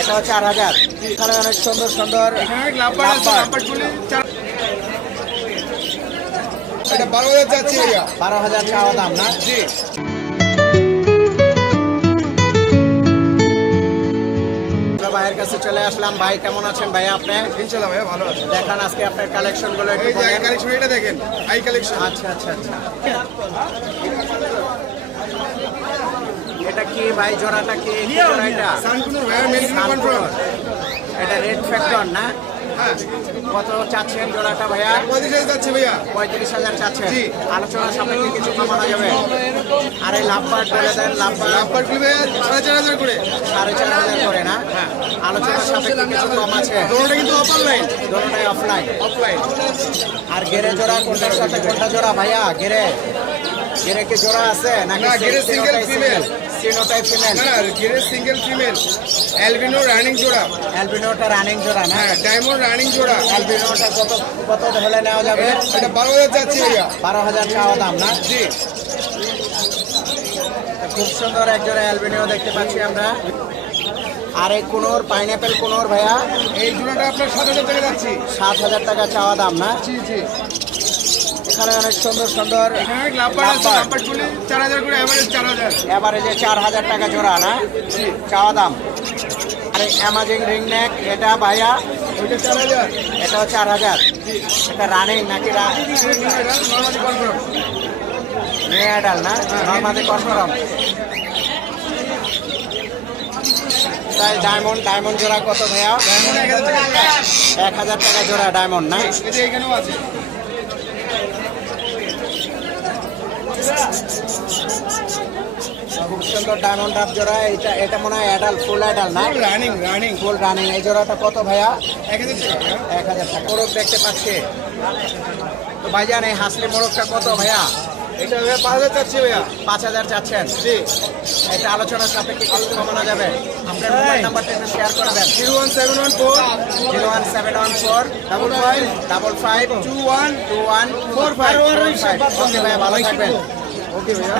এটাও 4000। এখানে অনেক সুন্দর সুন্দর এটা 12,000 যাচ্ছে ভাইয়া। 12,000 চাওয়া দাম না? জি। ভাইয়ের কাছে চলে আসলাম। ভাই কেমন আছেন ভাই? আপনি? ইনশাআল্লাহ ভাইয়া ভালো আছে। দেখান আজকে আপনার কালেকশন গুলো একটু এই যে বলেন। কালেকশন এটা দেখেন, হাই কালেকশন। আচ্ছা আচ্ছা আচ্ছা। এটা কি ভাই? জোড়াটা কি? কি জোড়া এটা? সানকুনুর ভাইয়া মেল কন্ট্রোল। এটা রেড ফ্যাক্টর না? হ্যাঁ, কত চাচ্ছেন জোড়াটা ভাইয়া? 35,000 যাচ্ছে ভাইয়া। 35,000 চাচ্ছেন। জি। আলোচনার সাপেক্ষে কিছু কমানো যাবে? আর এই লাভবার্ড বলে দেন। লাভবার্ড লাভবার গুলো ভাইয়া 4,500 করে। 4,500 করে না? হ্যাঁ। আলোচনার সাপেক্ষে কিছু কম আছে? দোনোটা কিন্তু অফার লাইন। দোনোটাই অফলাইন। অফলাইন। আর গেরে জোড়া কোনটার সাথে কোনটা জোড়া ভাইয়া? গেরে গেরে কি জোড়া আছে নাকি? না, গেরে single female। সিনোটাই ফিমেল। না, গিরে সিঙ্গেল ফিমেল। অ্যালবিনো রানিং জোড়া। অ্যালবিনোটা রানিং জোড়া না? হ্যাঁ, ডায়মন্ড রানিং জোড়া। অ্যালবিনোটা কত কত হলে নেওয়া যাবে? এটা 12,000 যাচ্ছে ভাইয়া। 12,000 চাওয়া দাম না? জি। খুব সুন্দর এক জোড়া অ্যালবিনিও দেখতে পাচ্ছি আমরা। আর এই কোনোর পাইনাপেল কোনোর ভাইয়া এই জোড়াটা আপনার 7,000 টাকা যাচ্ছে। 7,000 টাকা চাওয়া দাম না? জি জি। এখানে অনেক সুন্দর সুন্দর এখানে লাভবার আছে, লাভবার গুলি 4,000 করে, এভারেজ 4,000। এবারে 4,000 টাকা জোড়া না? জি। চাওয়া দাম। আর এই অ্যামাজিং রিং নেক এটা ভাইয়া ওইটা 4,000। এটাও 4,000। এটা রানিং নাকি নরমালি কনফার্ম। মেয়ে অ্যাডাল না? Normally confirm. তাই ডায়মন্ড ডায়মন্ড জোড়া কত ভাইয়া? ডায়মন্ড 1,000 টাকা। 1,000 টাকা জোড়া ডায়মন্ড না? এই যে এখানেও আছে। খুব সুন্দর ডায়মন্ড আপ জোড়া। এটা এটা মনে হয় অ্যাডাল, ফুল অ্যাডাল না? Running running. Full running. এই জোড়াটা কত ভাইয়া? 1,000 টাকা। 1,000 টাকা। মোরগ দেখতে পাচ্ছি তো ভাইজান। এই হাসলি মোরগটা কত ভাইয়া? এটা ভাইয়া 5,000 যাচ্ছে ভাইয়া। 5,000 চাচ্ছেন? জি। এটা আলোচনার সাপেক্ষে কিছু কমানো যাবে? আপনার মোবাইল নাম্বারটা একটু শেয়ার করে দেন। 01714 01714 55 55 21 21 45। ওকে ভাইয়া, ভালো থাকবেন। ওকে ভাইয়া।